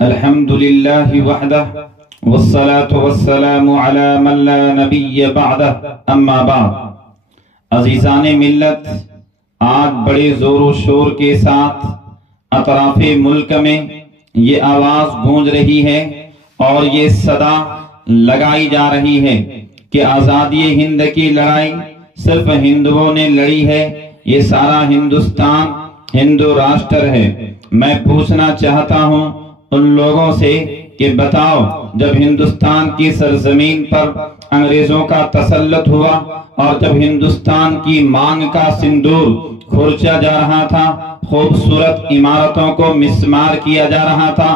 الحمد للہ وحدہ والصلاة والسلام علی من لا نبی بعدہ اما بعد۔ عزیزان ملت، آج بڑے زور و شور کے ساتھ اطراف ملک میں یہ آواز گونج رہی ہے اور یہ صدا لگائی جا رہی ہے کہ آزادی ہند کی لڑائی صرف ہندوؤں نے لڑی ہے، یہ سارا ہندوستان ہندو راشٹر ہے۔ میں پوچھنا چاہتا ہوں ان لوگوں سے کہ بتاؤ، جب ہندوستان کی سرزمین پر انگریزوں کا تسلط ہوا اور جب ہندوستان کی مانگ کا سندور کھرچا جا رہا تھا، خوبصورت عمارتوں کو مسمار کیا جا رہا تھا،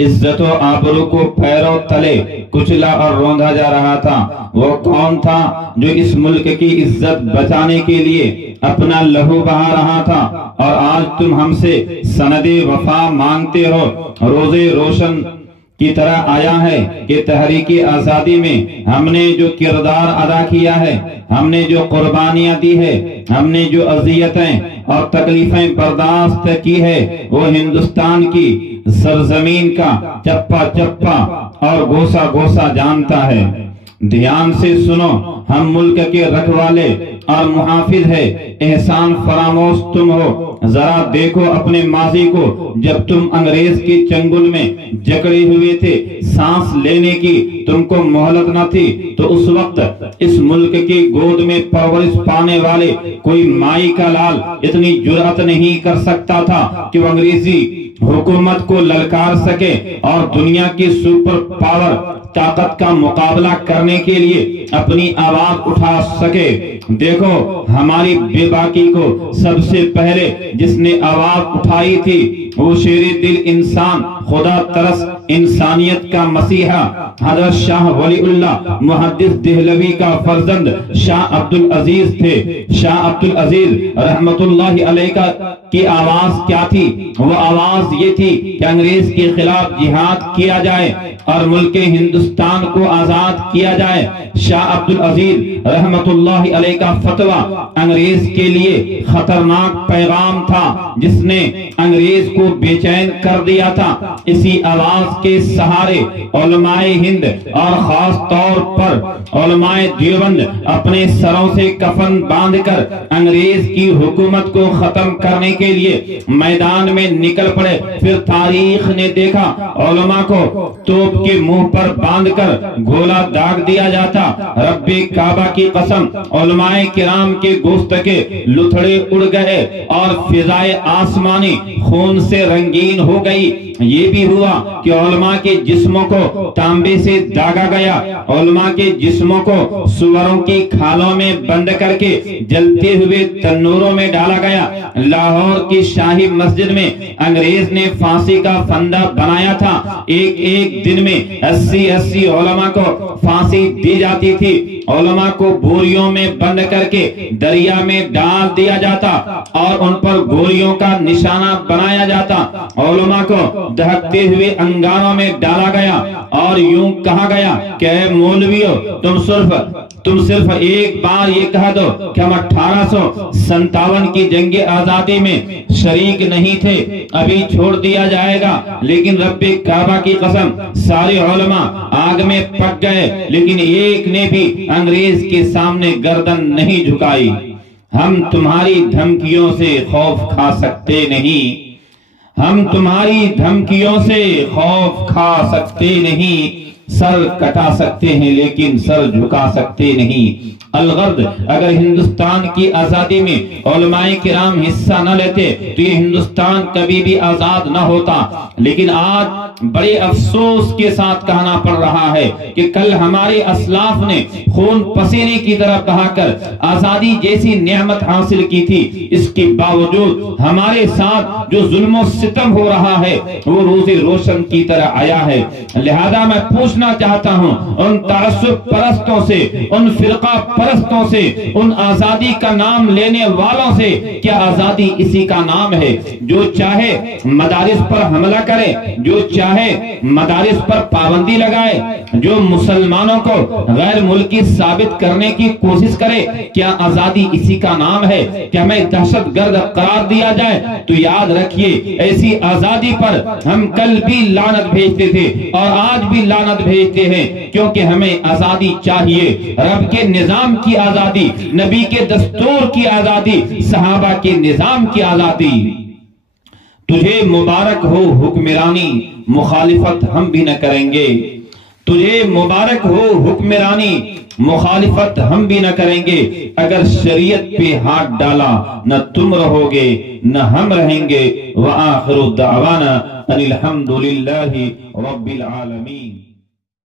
عزت و آبرو کو پیروں تلے کچلا اور روندا جا رہا تھا، وہ کون تھا جو اس ملک کی عزت بچانے کے لیے اپنا لہو بہا رہا تھا؟ اور آج تم ہم سے سند وفا مانگتے ہو۔ روزے روشن کی طرح آیا ہے کہ تحریک آزادی میں ہم نے جو کردار ادا کیا ہے، ہم نے جو قربانیاں دی ہے، ہم نے جو اذیتیں اور تکلیفیں برداشت کی ہے، وہ ہندوستان کی سرزمین کا چپا چپا اور گوسا گوسا جانتا ہے۔ دھیان سے سنو، ہم ملک کے رکھوالے اور محافظ ہے، احسان فراموش تم ہو۔ ذرا دیکھو اپنے ماضی کو، جب تم انگریز کے چنگل میں جکڑے ہوئے تھے، سانس لینے کی تم کو مہلت نہ تھی، تو اس وقت اس ملک کی گود میں پرورش پانے والے کوئی مائی کا لال اتنی جرأت نہیں کر سکتا تھا کہ وہ انگریزی حکومت کو للکار سکے اور دنیا کی سپر پاور طاقت کا مقابلہ کرنے کے لیے اپنی آواز اٹھا سکے۔ دیکھو، ہماری بے باکی کو سب سے پہلے جس نے آواز اٹھائی تھی وہ شیر دل انسان، خدا ترس انسانیت کا مسیحا حضرت شاہ ولی اللہ محدث دہلوی کا فرزند شاہ عبدالعزیز تھے۔ شاہ عبدالعزیز رحمت اللہ علیہ کی آواز کیا تھی؟ وہ آواز یہ تھی کہ انگریز کے خلاف جہاد کیا جائے اور ملک ہندوستان کو آزاد کیا جائے۔ شاہ عبدالعزیز رحمت اللہ علیہ کا فتویٰ انگریز کے لیے خطرناک پیغام تھا جس نے انگریز کو بے چین کر دیا تھا۔ اسی آواز کے سہارے علماء ہند اور خاص طور پر علماء دیوبند اپنے سروں سے کفن باندھ کر انگریز کی حکومت کو ختم کرنے کے لیے میدان میں نکل پڑے۔ پھر تاریخ نے دیکھا علماء کو توپ کے منہ پر باندھ کر گولا داغ دیا جاتا۔ رب کعبہ کی قسم، علماء کرام کے گوشت کے لتھڑے اڑ گئے اور فضائے آسمانی خون سے رنگین ہو گئی۔ یہ بھی ہوا کہ علماء کے جسموں کو تانبے سے داغا گیا، علماء کے جسموں کو سوروں کی کھالوں میں بند کر کے جلتے ہوئے تنوروں میں ڈالا گیا۔ لاہور کی شاہی مسجد میں انگریز نے پھانسی کا پھندا بنایا تھا۔ ایک ایک دن میں 80 علماء کو پھانسی دی جاتی تھی۔ علماء کو بوریوں میں بند کر کے دریا میں ڈال دیا جاتا اور ان پر گولیوں کا نشانہ بنایا جاتا۔ علماء کو دہکتے ہوئے انگاروں میں ڈالا گیا اور یوں کہا گیا کہ اے مولویو، تم صرف ایک بار یہ کہہ دو کہ ہم 1857 کی جنگ آزادی میں شریک نہیں تھے، ابھی چھوڑ دیا جائے گا۔ لیکن رب کعبہ کی قسم، سارے علماء آگ میں پک گئے، لیکن ایک نے بھی انگریز کے سامنے گردن نہیں جھکائی۔ ہم تمہاری دھمکیوں سے خوف کھا سکتے نہیں، ہم تمہاری دھمکیوں سے خوف کھا سکتے نہیں، سر کٹا سکتے ہیں لیکن سر جھکا سکتے نہیں۔ الغرض، اگر ہندوستان کی آزادی میں علماء کرام حصہ نہ لیتے تو یہ ہندوستان کبھی بھی آزاد نہ ہوتا۔ لیکن آج بڑے افسوس کے ساتھ کہنا پڑ رہا ہے کہ کل ہمارے اسلاف نے خون پسینے کی طرح بہا کر آزادی جیسی نعمت حاصل کی تھی، اس کے باوجود ہمارے ساتھ جو ظلم و ستم ہو رہا ہے وہ روز روشن کی طرح آیا ہے۔ لہذا میں پوچھنا چاہتا ہوں ان تعصب پرستوں سے، ان فرقہ پرستوں سے، ان آزادی کا نام لینے والوں سے، کیا آزادی اسی کا نام ہے؟ جو چاہے مدارس پر حملہ کرے، جو چاہے مدارس پر پابندی لگائے، جو مسلمانوں کو غیر ملکی ثابت کرنے کی کوشش کرے، کیا آزادی اسی کا نام ہے کہ ہمیں دہشت گرد قرار دیا جائے؟ تو یاد رکھیے، ایسی آزادی پر ہم کل بھی لعنت بھیجتے تھے اور آج بھی لعنت بھیجتے ہیں، کیونکہ ہمیں آزادی چاہیے، رب کے نظام کی آزادی، نبی کے دستور کی آزادی، صحابہ کے نظام کی آزادی۔ تجھے مبارک ہو حکمرانی، مخالفت ہم بھی نہ کریں گے۔ تجھے مبارک ہو حکمرانی، مخالفت ہم بھی نہ کریں گے۔ اگر شریعت پہ ہاتھ ڈالا، نہ تم رہو گے نہ ہم رہیں گے۔ وآخر دعوانا ان الحمد للہ رب العالمین۔